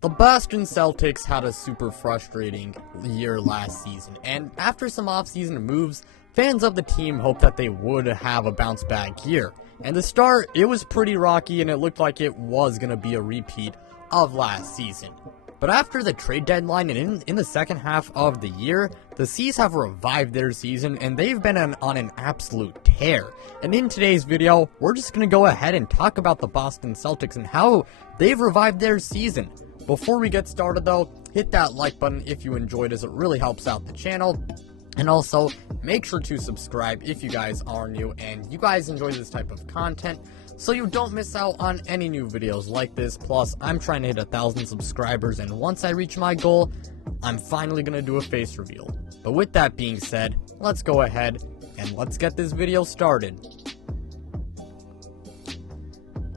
The Boston Celtics had a super frustrating year last season, and after some offseason moves, fans of the team hoped that they would have a bounce back year. And the start, it was pretty rocky and it looked like it was going to be a repeat of last season. But after the trade deadline and in the second half of the year, the C's have revived their season and they've been on an absolute tear. And in today's video, we're just going to go ahead and talk about the Boston Celtics and how they've revived their season. Before we get started though, hit that like button if you enjoyed, as it really helps out the channel. And also, make sure to subscribe if you guys are new and you guys enjoy this type of content, so you don't miss out on any new videos like this. Plus, I'm trying to hit 1,000 subscribers, and once I reach my goal, I'm finally going to do a face reveal. But with that being said, let's go ahead and let's get this video started.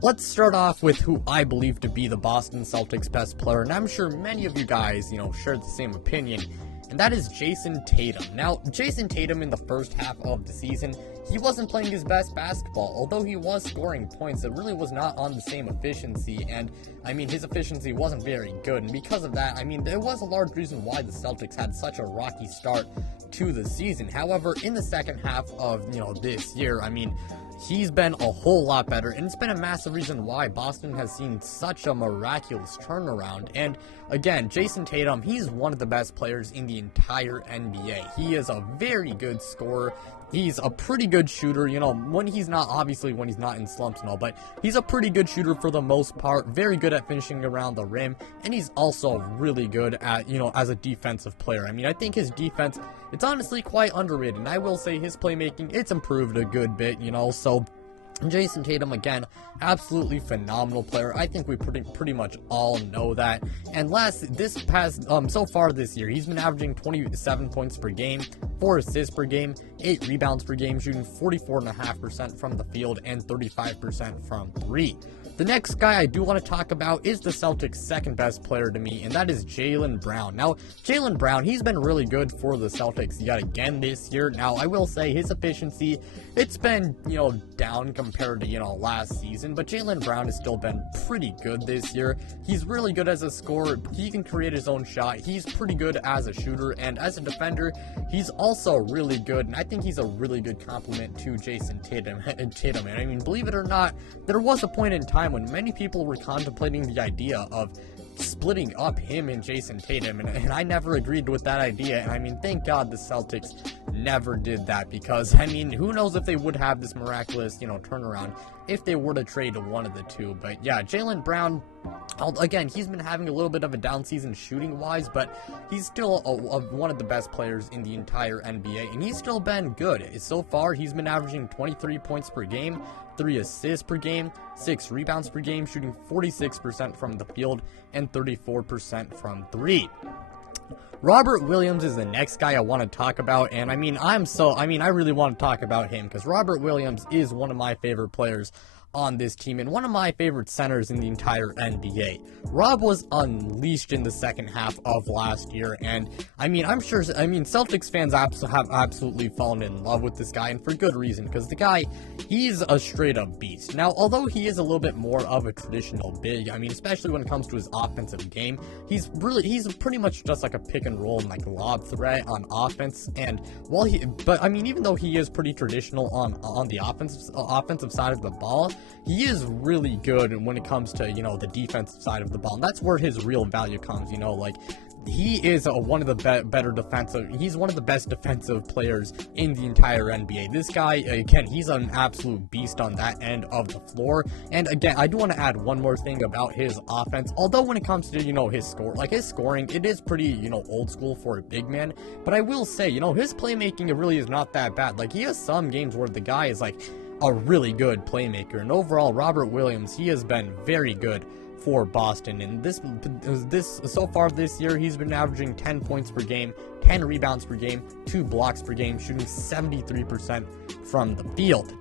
Let's start off with who I believe to be the Boston Celtics' best player, and I'm sure many of you guys, share the same opinion, and that is Jayson Tatum. Now, Jayson Tatum in the first half of the season, he wasn't playing his best basketball. Although he was scoring points, it really was not on the same efficiency, and his efficiency wasn't very good, and because of that, there was a large reason why the Celtics had such a rocky start to the season. However, in the second half of, this year, he's been a whole lot better, and it's been a massive reason why Boston has seen such a miraculous turnaround. And again, Jayson Tatum, he's one of the best players in the entire NBA. He is a very good scorer. He's a pretty good shooter, when he's not in slumps and all, but he's a pretty good shooter for the most part, very good at finishing around the rim, and he's also really good at, as a defensive player. I think his defense, it's honestly quite underrated, and I will say his playmaking, it's improved a good bit, so Jayson Tatum, again, absolutely phenomenal player. I think we pretty much all know that. And so far this year, he's been averaging 27 points per game, 4 assists per game, 8 rebounds per game, shooting 44.5% from the field and 35% from 3. The next guy I do want to talk about is the Celtics' second best player to me, and that is Jaylen Brown. Now, Jaylen Brown, he's been really good for the Celtics yet again this year. Now, I will say his efficiency, it's been, down compared to, last season, but Jaylen Brown has still been pretty good this year. He's really good as a scorer. He can create his own shot. He's pretty good as a shooter, and as a defender, he's also really good, and I think he's a really good complement to Jayson Tatum. And believe it or not, there was a point in time when many people were contemplating the idea of splitting up him and Jayson Tatum, and I never agreed with that idea, and thank God the Celtics never did that, because who knows if they would have this miraculous turnaround if they were to trade one of the two. But yeah, Jaylen Brown, again, he's been having a little bit of a down season shooting wise, but he's still one of the best players in the entire NBA, and he's still been good. So far, he's been averaging 23 points per game, 3 assists per game, 6 rebounds per game, shooting 46% from the field and 34% from 3. Robert Williams is the next guy I want to talk about, and I really want to talk about him because Robert Williams is one of my favorite players on this team and one of my favorite centers in the entire NBA. Rob was unleashed in the second half of last year, and I'm sure Celtics fans have absolutely fallen in love with this guy, and for good reason, because the guy, he's a straight up beast. Now, although he is a little bit more of a traditional big, especially when it comes to his offensive game, he's pretty much just like a pick and roll and like lob threat on offense. And even though he is pretty traditional on the offensive side of the ball, he is really good when it comes to, the defensive side of the ball. And that's where his real value comes, he is one of the he's one of the best defensive players in the entire NBA. This guy, again, he's an absolute beast on that end of the floor. And again, I do want to add one more thing about his offense. Although when it comes to, his scoring, it is pretty, old school for a big man. But I will say, his playmaking, it really is not that bad. Like, he has some games where the guy is like a really good playmaker, and overall Robert Williams, he has been very good for Boston. And this so far this year, he's been averaging 10 points per game, 10 rebounds per game, 2 blocks per game, shooting 73% from the field.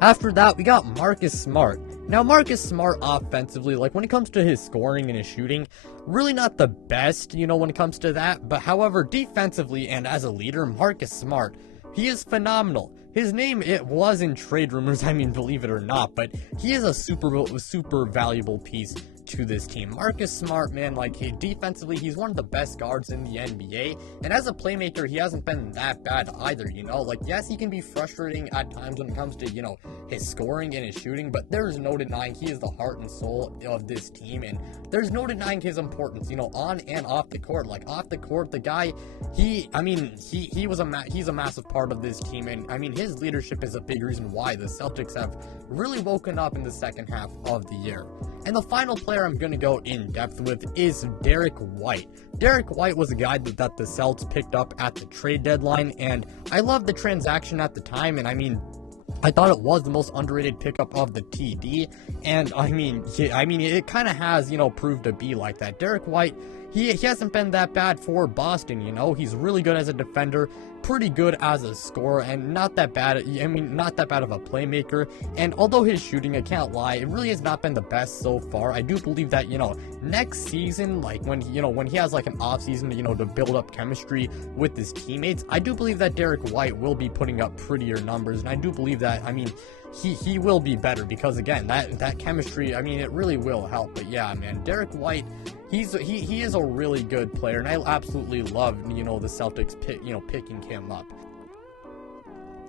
After that, we got Marcus Smart. Now, Marcus Smart offensively, when it comes to his scoring and his shooting, really not the best, when it comes to that. But however, defensively and as a leader, Marcus Smart, he is phenomenal. His name, it was in trade rumors, believe it or not, but he is a super valuable piece to this team. Marcus Smart, man, like, defensively, he's one of the best guards in the NBA, and as a playmaker, he hasn't been that bad either, you know? Like, yes, he can be frustrating at times when it comes to, you know, his scoring and his shooting, but there's no denying he is the heart and soul of this team, and there's no denying his importance, you know, on and off the court. Like, off the court, the guy, he's a massive part of this team, and I mean, his leadership is a big reason why the Celtics have really woken up in the second half of the year. And the final player I'm going to go in depth with is Derek White. Derek White was a guy that the Celtics picked up at the trade deadline, and I loved the transaction at the time, and I mean, I thought it was the most underrated pickup of the TD, and I mean, it kind of has, you know, proved to be like that. Derek White, he hasn't been that bad for Boston, you know. He's really good as a defender, pretty good as a scorer, and not that bad of a playmaker. And although his shooting, I can't lie, it really has not been the best so far. I do believe that, you know, next season, like when he has like an off season, you know, to build up chemistry with his teammates, I do believe that Derek White will be putting up prettier numbers, and I do believe that, I mean, he will be better, because again, that chemistry, I mean, it really will help. But yeah, man, Derek White, he is a really good player, and I absolutely love, you know, the Celtics picking him up.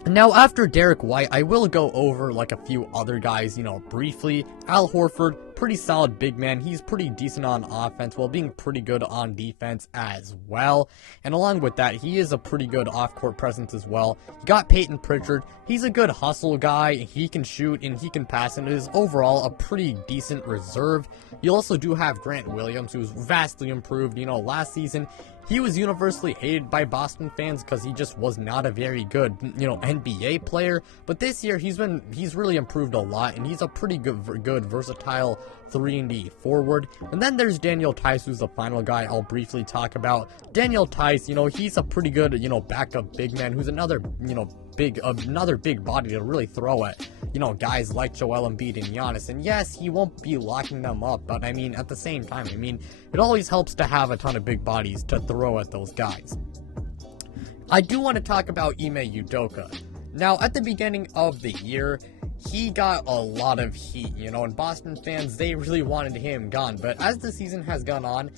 Now, after Derek White, I will go over like a few other guys, you know, briefly. Al Horford, pretty solid big man. He's pretty decent on offense while being pretty good on defense as well. And along with that, he is a pretty good off-court presence as well. You got Peyton Pritchard. He's a good hustle guy. He can shoot and he can pass, and is overall a pretty decent reserve. You also do have Grant Williams, who's vastly improved. You know, last season, he was universally hated by Boston fans because he just was not a very good, you know, NBA player. But this year, he's really improved a lot, and he's a pretty good versatile 3-and-D forward. And then there's Daniel Theis, who's the final guy I'll briefly talk about. Daniel Theis, you know, he's a pretty good, you know, backup big man who's another big body to really throw at, you know, guys like Joel Embiid and Giannis. And yes, he won't be locking them up, but I mean, at the same time, I mean, it always helps to have a ton of big bodies to throw at those guys. I do want to talk about Ime Udoka. Now, at the beginning of the year, he got a lot of heat, you know, and Boston fans, they really wanted him gone. But as the season has gone on,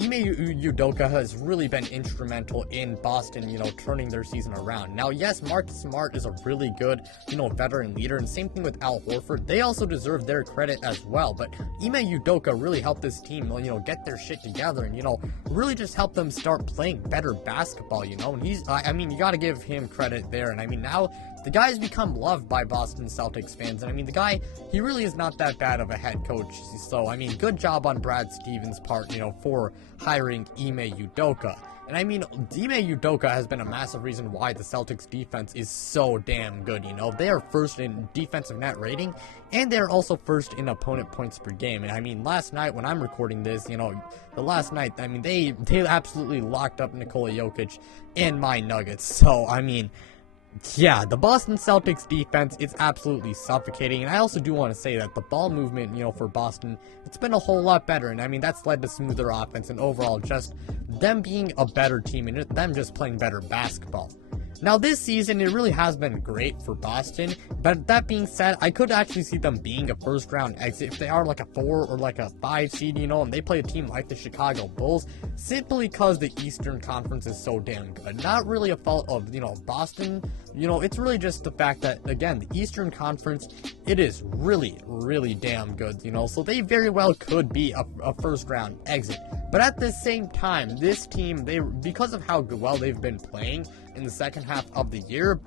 Ime Udoka has really been instrumental in Boston, you know, turning their season around. Now, yes, Marcus Smart is a really good, you know, veteran leader, and same thing with Al Horford. They also deserve their credit as well, but Ime Udoka really helped this team, you know, get their shit together and, you know, really just help them start playing better basketball, you know, and I mean, you gotta give him credit there, and I mean, now the guy's become loved by Boston Celtics fans, and I mean, the guy, he really is not that bad of a head coach, so, I mean, good job on Brad Stevens' part, you know, for hiring Ime Udoka. And I mean, Ime Udoka has been a massive reason why the Celtics defense is so damn good, you know. They are first in defensive net rating, and they're also first in opponent points per game. And I mean, last night when I'm recording this, you know, I mean, they absolutely locked up Nikola Jokic and my Nuggets. So, I mean, yeah, the Boston Celtics defense is absolutely suffocating, and I also do want to say that the ball movement, you know, for Boston, it's been a whole lot better, and I mean, that's led to smoother offense and overall just them being a better team and them just playing better basketball. Now, this season, it really has been great for Boston, but that being said, I could actually see them being a first-round exit if they are like a 4 or like a 5 seed, you know, and they play a team like the Chicago Bulls, simply because the Eastern Conference is so damn good. Not really a fault of, you know, Boston, you know, it's really just the fact that, again, the Eastern Conference, it is really, really damn good, you know, so they very well could be a first-round exit. But at the same time, this team, because of how well they've been playing in the second half of the year,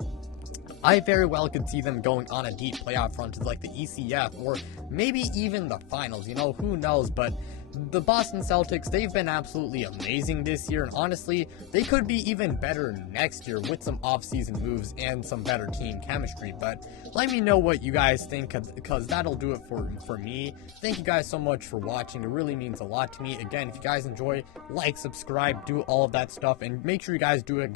I very well could see them going on a deep playoff run to like the ECF or maybe even the finals, you know, who knows. But the Boston Celtics, they've been absolutely amazing this year, and honestly, they could be even better next year with some off-season moves and some better team chemistry. But let me know what you guys think, because that'll do it for me. Thank you guys so much for watching. It really means a lot to me. Again, if you guys enjoy, like, subscribe, do all of that stuff, and make sure you guys do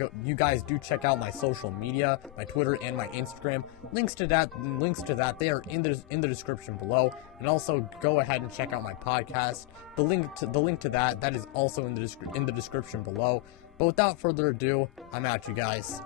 check out my social media, my Twitter and my Instagram. Links to that, they are in the description below. And also go ahead and check out my podcast. The link to that is also in the description below. But without further ado, I'm out, you guys.